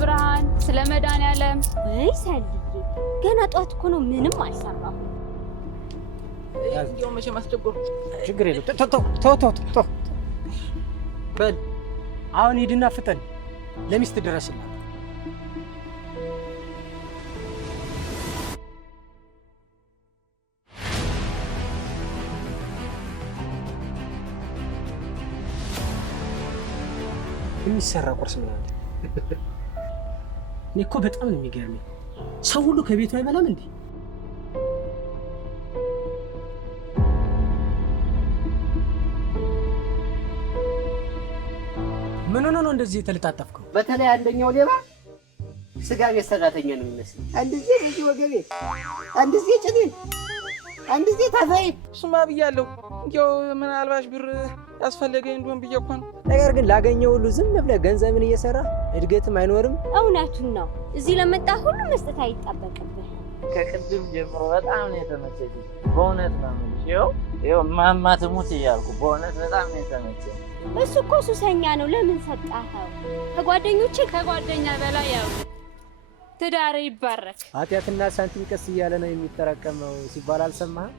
ብርሃን ስለ መድኃኒዓለም ወይ ሰልዬ ገና ጧት እኮ ነው ምንም አልሰራሁም። ይሄው መቼ ማስደጎር ችግር የለም። ቶ በል አሁን ሂድና ፍጠን ለሚስት ድረስላት። የሚሰራ ቁርስ ምን አለ? እኔ እኮ በጣም ነው የሚገርመኝ። ሰው ሁሉ ከቤቱ አይበላም እንዴ? ምን ሆነ ነው እንደዚህ የተለጣጠፍከው? በተለይ አንደኛው ሌባ ስጋ ቤት ሰራተኛ ነው የሚመስል። አንድ ጊዜ እዚህ ወገቤ፣ አንድ ጊዜ ጭኔ፣ አንድ ጊዜ ታፋዬ። እሱማ ብያለሁ። እንዲያው ምናልባሽ ብር ያስፈልገኝ እንደሆን ብዬ እኮ ነው። ነገር ግን ላገኘው ሁሉ ዝም ብለህ ገንዘብን እየሰራ እድገትም አይኖርም። እውነቱን ነው። እዚህ ለመጣ ሁሉ መስጠት አይጠበቅብህ። ከቅድም ጀምሮ በጣም ነው የተመቸኝ። በእውነት ነው የምልሽ። ይኸው ማማ ትሙት እያልኩ በእውነት በጣም ነው የተመቸኝ። እሱ እኮ ሱሰኛ ነው። ለምን ሰጣኸው? ከጓደኛ በላይ ያው ትዳር ይባረክ። ኃጢአትና ሳንቲም ቀስ እያለ ነው የሚጠራቀመው ሲባል አልሰማህም?